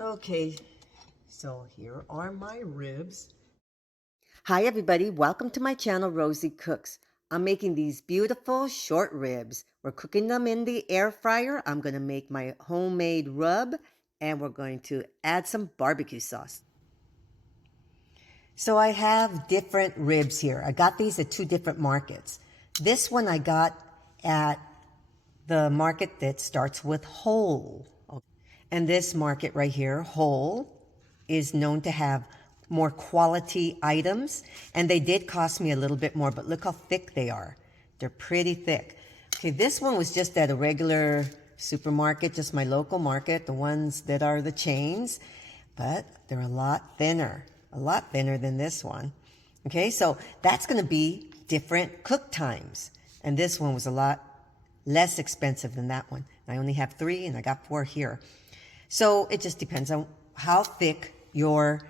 Okay, so here are my ribs. Hi everybody, welcome to my channel Rosie Cooks. I'm making these beautiful short ribs. We're cooking them in the air fryer. I'm going to make my homemade rub and we're going to add some barbecue sauce. So I have different ribs here. I got these at two different markets. This one I got at the market that starts with whole. And this market right here, whole, is known to have more quality items. And they did cost me a little bit more, but look how thick they are. They're pretty thick. Okay, this one was just at a regular supermarket, just my local market, the ones that are the chains, but they're a lot thinner than this one. Okay, so that's going to be different cook times. And this one was a lot less expensive than that one. I only have 3 and I got 4 here. So it just depends on how thick your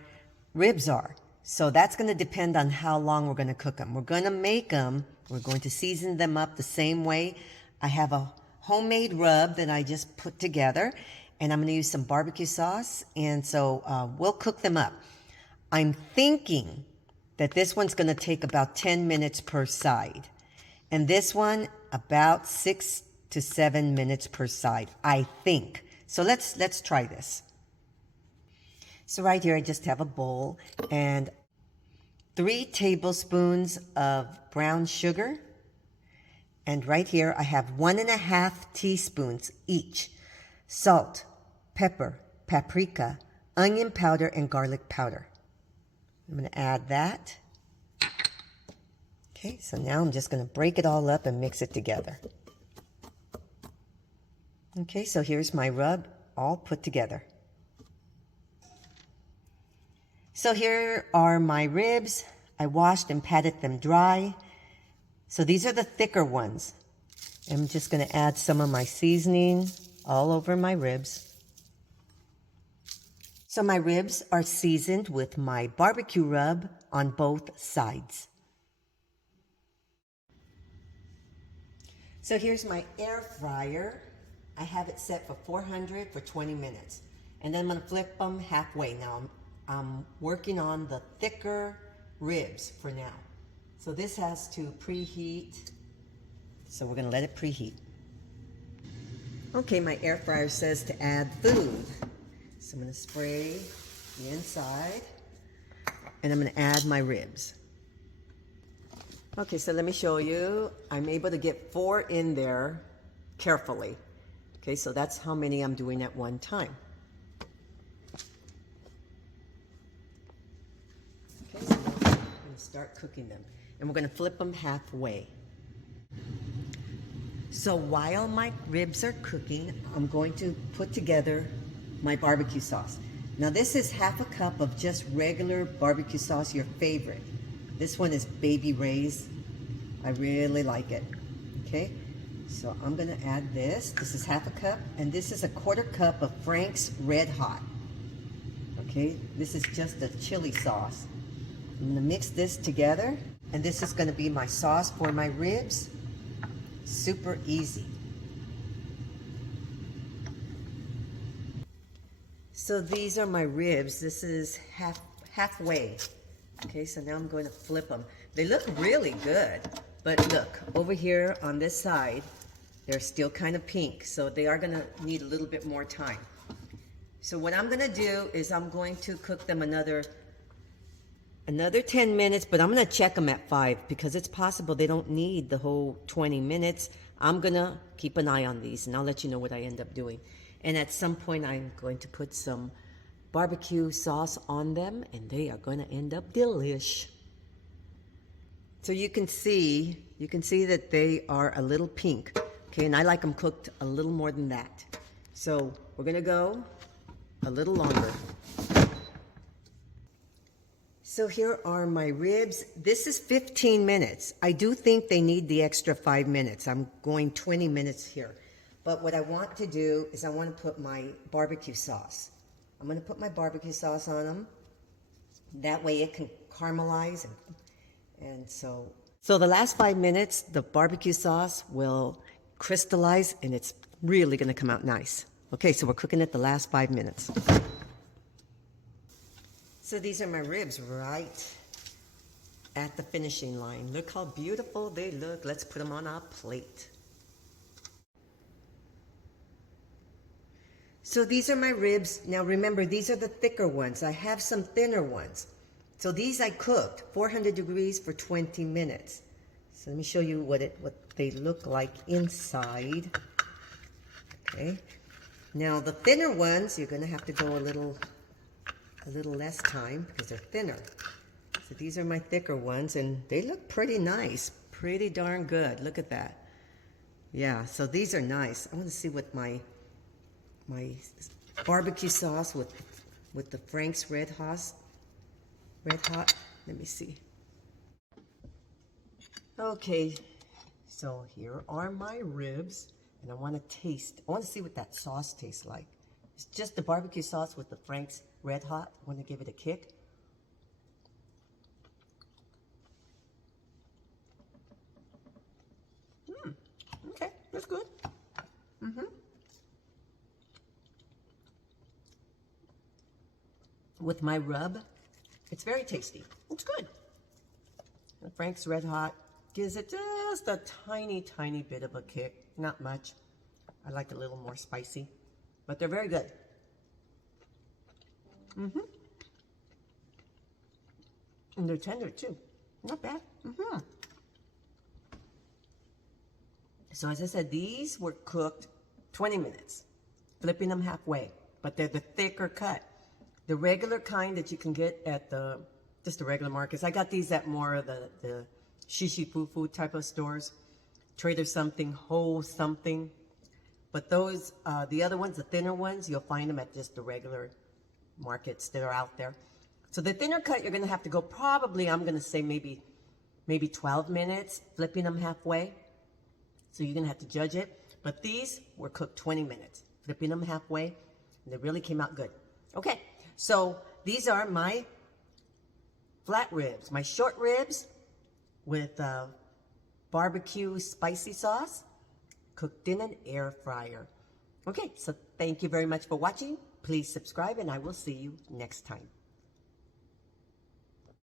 ribs are. So that's going to depend on how long we're going to cook them. We're going to make them, we're going to season them up the same way. I have a homemade rub that I just put together, and I'm going to use some barbecue sauce, and so we'll cook them up. I'm thinking that this one's going to take about 10 minutes per side, and this one about 6 to 7 minutes per side, I think. So let's try this. So right here I just have a bowl and 3 tablespoons of brown sugar. And right here I have 1.5 teaspoons each. Salt, pepper, paprika, onion powder, and garlic powder. I'm going to add that. Okay, so now I'm just going to break it all up and mix it together. Okay, so here's my rub all put together. So here are my ribs. I washed and patted them dry. So these are the thicker ones. I'm just going to add some of my seasoning all over my ribs. So my ribs are seasoned with my barbecue rub on both sides. So here's my air fryer. I have it set for 400 for 20 minutes. And then I'm going to flip them halfway. Now I'm working on the thicker ribs for now. So this has to preheat. So we're going to let it preheat. Okay, my air fryer says to add food. So I'm going to spray the inside. And I'm going to add my ribs. Okay, so let me show you. I'm able to get 4 in there carefully. Okay, so that's how many I'm doing at one time. Okay, so now I'm going to start cooking them. And we're going to flip them halfway. So while my ribs are cooking, I'm going to put together my barbecue sauce. Now this is 1/2 cup of just regular barbecue sauce, your favorite. This one is Baby Ray's. I really like it. Okay, so I'm going to add this. This is 1/2 cup, and this is 1/4 cup of Frank's Red Hot. Okay, this is just a chili sauce. I'm going to mix this together, and this is going to be my sauce for my ribs. Super easy. So these are my ribs. This is halfway. Okay, so now I'm going to flip them. They look really good, but look, over here on this side, they're still kind of pink, so they are going to need a little bit more time. So what I'm going to do is I'm going to cook them another 10 minutes, but I'm going to check them at 5 because it's possible they don't need the whole 20 minutes. I'm going to keep an eye on these, and I'll let you know what I end up doing. And at some point, I'm going to put some barbecue sauce on them, and they are going to end up delish. So you can see that they are a little pink. Okay, and I like them cooked a little more than that. So we're going to go a little longer. So here are my ribs. This is 15 minutes. I do think they need the extra 5 minutes. I'm going 20 minutes here. But what I want to do is I want to put my barbecue sauce. I'm going to put my barbecue sauce on them. That way it can caramelize. And so the last 5 minutes, the barbecue sauce will crystallize and it's really going to come out nice. Okay, so we're cooking it the last 5 minutes. So these are my ribs right at the finishing line. Look how beautiful they look. Let's put them on our plate. So these are my ribs. Now remember, these are the thicker ones. I have some thinner ones. So these I cooked 400 degrees for 20 minutes. So let me show you what they look like inside. Okay. Now the thinner ones, you're going to have to go a little less time because they're thinner. So these are my thicker ones, and they look pretty nice, pretty darn good. Look at that. Yeah, so these are nice. I want to see what my barbecue sauce with the Frank's Red Hot. Let me see. Okay, so here are my ribs, and I want to see what that sauce tastes like. It's just the barbecue sauce with the Frank's Red Hot. I want to give it a kick. Okay, that's good. With my rub, it's very tasty. It's good. The Frank's Red Hot gives it just a tiny, tiny bit of a kick. Not much. I like a little more spicy, but they're very good. And they're tender too. Not bad. So as I said, these were cooked 20 minutes, flipping them halfway, but they're the thicker cut. The regular kind that you can get at just the regular markets. I got these at more of the shishi fufu type of stores, Trader something, Whole something. But those, the other ones, the thinner ones, you'll find them at just the regular markets that are out there. So the thinner cut, you're going to have to go probably, I'm going to say maybe 12 minutes, flipping them halfway. So you're going to have to judge it. But these were cooked 20 minutes, flipping them halfway, and they really came out good. Okay, so these are my flat ribs, my short ribs with barbecue spicy sauce, cooked in an air fryer. Okay, so thank you very much for watching. Please subscribe, and I will see you next time.